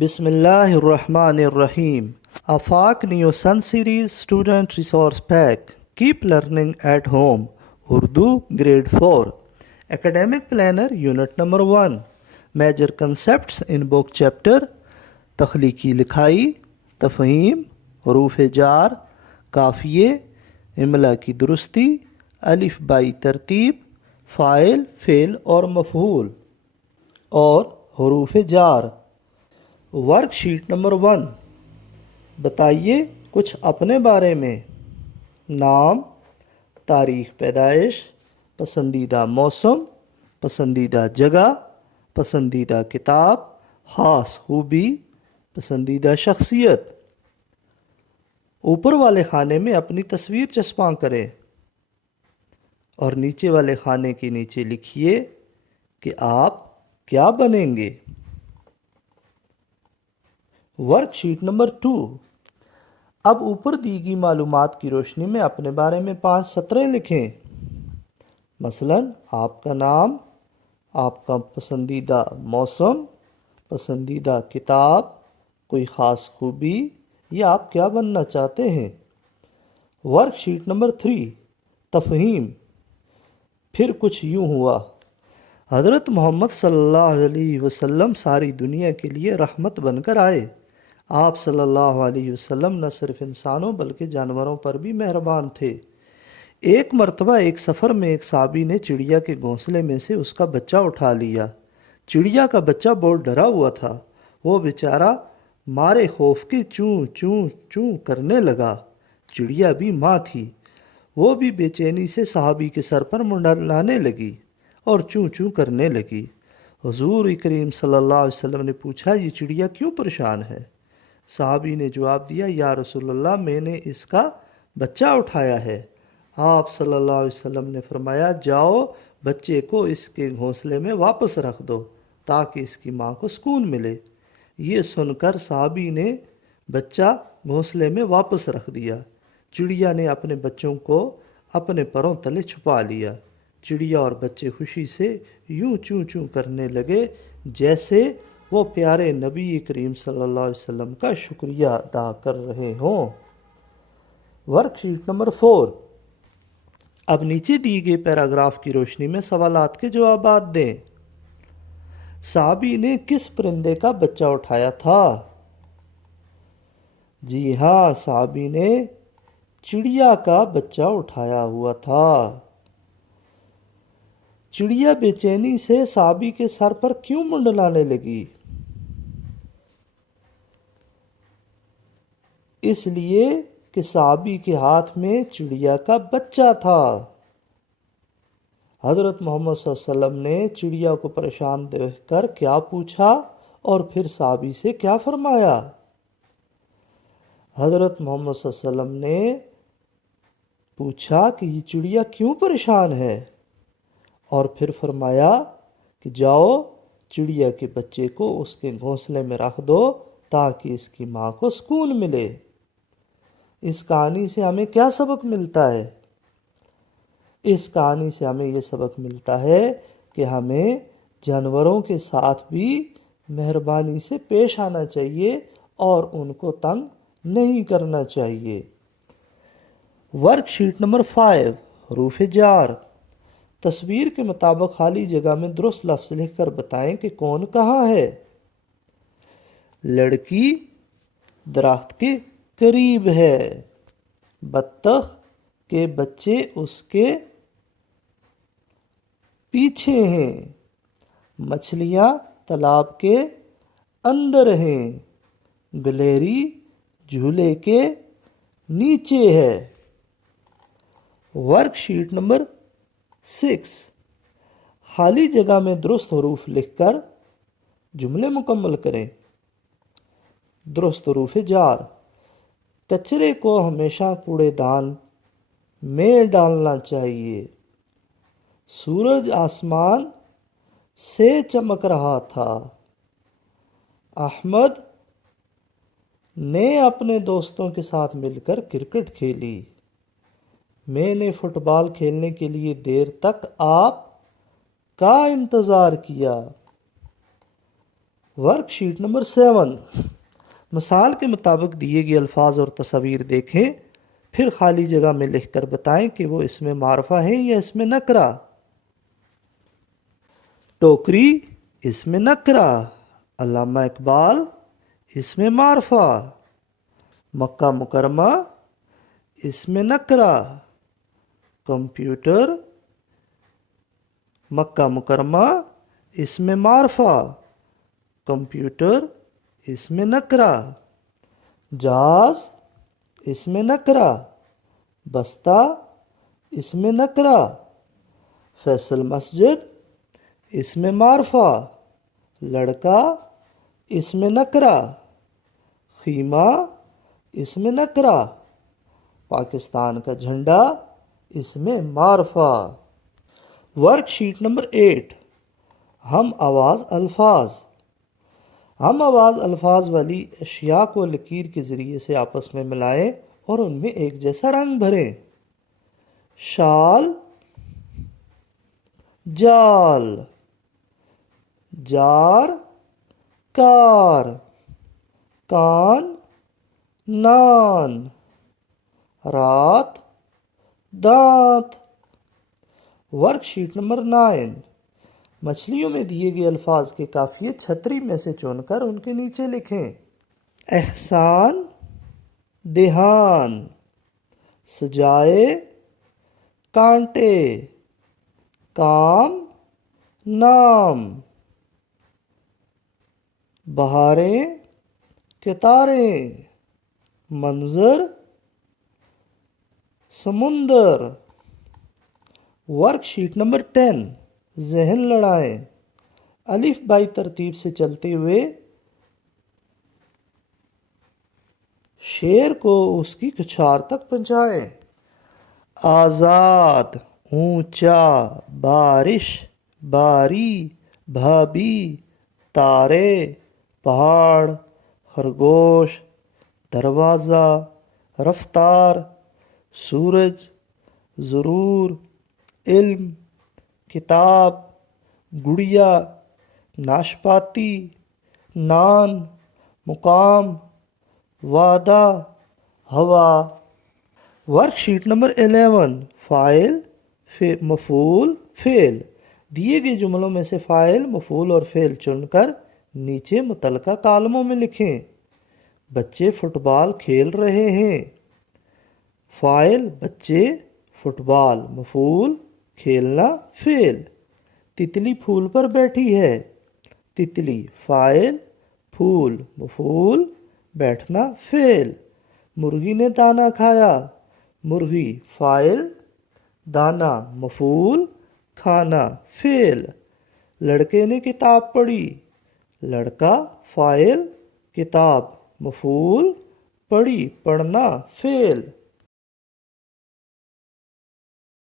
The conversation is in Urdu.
بسم اللہ الرحمن الرحیم Afaq new sun series student resource pack keep learning at home Urdu grade 4 academic planner unit number 1 major concepts in book chapter تخلیقی لکھائی، تفہیم، حروف جار، قافیے، املا کی درستی، الف بائی ترتیب، فاعل، فعل اور مفعول اور حروف جار۔ ورک شیٹ نمبر 1، بتائیے کچھ اپنے بارے میں۔ نام، تاریخ پیدائش، پسندیدہ موسم، پسندیدہ جگہ، پسندیدہ کتاب، خاص خوبی، پسندیدہ شخصیت۔ اوپر والے خانے میں اپنی تصویر چسپاں کریں اور نیچے والے خانے کے نیچے لکھیے کہ آپ کیا بنیں گے۔ ورک شیٹ نمبر 2، اب اوپر دی گئی معلومات کی روشنی میں اپنے بارے میں 5 سطریں لکھیں۔ مثلا آپ کا نام، آپ کا پسندیدہ موسم، پسندیدہ کتاب، کوئی خاص خوبی یا آپ کیا بننا چاہتے ہیں۔ ورک شیٹ نمبر 3، تفہیم۔ پھر کچھ یوں ہوا، حضرت محمد صلی اللہ علیہ وسلم ساری دنیا کے لیے رحمت بن کر آئے۔ آپ صلی اللہ علیہ وسلم نہ صرف انسانوں بلکہ جانوروں پر بھی مہربان تھے۔ ایک مرتبہ ایک سفر میں ایک صحابی نے چڑیا کے گھونسلے میں سے اس کا بچہ اٹھا لیا۔ چڑیا کا بچہ بہت ڈرا ہوا تھا، وہ بیچارہ مارے خوف کے چوں چوں چوں کرنے لگا۔ چڑیا بھی ماں تھی، وہ بھی بے چینی سے صحابی کے سر پر منڈلانے لگی اور چوں چوں کرنے لگی۔ حضور کریم صلی اللہ علیہ وسلم نے پوچھا، یہ چڑیا کیوں پریشان ہے؟ صحابی نے جواب دیا، یا رسول اللہ، میں نے اس کا بچہ اٹھایا ہے۔ آپ صلی اللہ علیہ وسلم نے فرمایا، جاؤ بچے کو اس کے گھونسلے میں واپس رکھ دو تاکہ اس کی ماں کو سکون ملے۔ یہ سن کر صحابی نے بچہ گھونسلے میں واپس رکھ دیا۔ چڑیا نے اپنے بچوں کو اپنے پروں تلے چھپا لیا۔ چڑیا اور بچے خوشی سے یوں چوں چوں کرنے لگے جیسے وہ پیارے نبی کریم صلی اللہ علیہ وسلم کا شکریہ ادا کر رہے ہوں۔ ورک شیٹ نمبر 4، اب نیچے دی گئے پیراگراف کی روشنی میں سوالات کے جوابات دیں۔ صحابی نے کس پرندے کا بچہ اٹھایا تھا؟ جی ہاں، صحابی نے چڑیا کا بچہ اٹھایا ہوا تھا۔ چڑیا بے چینی سے صحابی کے سر پر کیوں منڈلانے لگی؟ اس لیے کہ صحابی کے ہاتھ میں چڑیا کا بچہ تھا۔ حضرت محمد صلی اللہ علیہ وسلم نے چڑیا کو پریشان دیکھ کر کیا پوچھا اور پھر صحابی سے کیا فرمایا؟ حضرت محمد صلی اللہ علیہ وسلم نے پوچھا کہ یہ چڑیا کیوں پریشان ہے، اور پھر فرمایا کہ جاؤ چڑیا کے بچے کو اس کے گھونسلے میں رکھ دو تاکہ اس کی ماں کو سکون ملے۔ اس کہانی سے ہمیں کیا سبق ملتا ہے؟ اس کہانی سے ہمیں یہ سبق ملتا ہے کہ ہمیں جانوروں کے ساتھ بھی مہربانی سے پیش آنا چاہیے اور ان کو تنگ نہیں کرنا چاہیے۔ ورک شیٹ نمبر 5، حروف جار۔ تصویر کے مطابق خالی جگہ میں درست لفظ لکھ کر بتائیں کہ کون کہاں ہے۔ لڑکی درخت کے قریب ہے، بطخ کے بچے اس کے پیچھے ہیں، مچھلیاں تالاب کے اندر ہیں، گلہری جھولے کے نیچے ہے۔ ورک شیٹ نمبر 6، خالی جگہ میں درست حروف لکھ کر جملے مکمل کریں۔ درست حروف جار۔ کچرے کو ہمیشہ کوڑے دان میں ڈالنا چاہیے۔ سورج آسمان سے چمک رہا تھا۔ احمد نے اپنے دوستوں کے ساتھ مل کر کرکٹ کھیلی۔ میں نے فٹ بال کھیلنے کے لیے دیر تک آپ کا انتظار کیا۔ Work sheet number 7. مثال کے مطابق دیے گئے الفاظ اور تصاویر دیکھیں، پھر خالی جگہ میں لکھ کر بتائیں کہ وہ اسم معرفہ ہے یا اسم نکرہ. ٹوکری اسم نکرہ، علامہ اقبال اسم معرفہ، مکہ مکرمہ اسم نکرہ، کمپیوٹر مکہ مکرمہ اسم معرفہ، کمپیوٹر اسم نکرہ، جہاز اسم نکرہ، بستہ اسم نکرہ، فیصل مسجد اسم معرفہ، لڑکا اسم نکرہ، خیمہ اسم نکرہ، پاکستان کا جھنڈا اسم معرفہ. Work sheet number 8. ہم آواز الفاظ. ہم آواز الفاظ والی اشیاء کو لکیر کے ذریعے سے آپس میں ملائیں اور ان میں ایک جیسا رنگ بھریں. شال جال، جار کار، کان نان، رات دانت. Work sheet number 9. مچھلیوں میں دیے گئے الفاظ کے قافیے چھتری میں سے چن کر ان کے نیچے لکھیں. احسان دھیان، سجائے کانٹے، کام نام، بہاریں کتاریں، منظر سمندر. Work sheet number 10. ذہن لڑائیں. الف بائی ترتیب سے چلتے ہوئے شعر کو اس کی کچھار تک پہنچائیں. آزاد، اونچا، بارش، باری، بھابھی، تارے، پہاڑ، خرگوش، دروازہ، رفتار، سورج، ضرور، علم، کتاب، گڑیا، ناشپاتی، نان، مقام، وعدہ، ہوا. Work sheet number 11. فاعل مفعول فعل. دیے گئے جملوں میں سے فاعل مفعول اور فعل چن کر نیچے متعلقہ کالموں میں لکھیں. بچے فٹ بال کھیل رہے ہیں. فاعل بچے، فٹ بال مفعول، کھیلنا فعل. تتلی پھول پر بیٹھی ہے. تتلی فاعل، پھول مفعول، بیٹھنا فعل. مرغی نے دانا کھایا. مرغی فاعل، دانا مفعول، کھانا فعل. لڑکے نے کتاب پڑھی. لڑکا فاعل، کتاب مفعول، پڑھی پڑھنا فعل.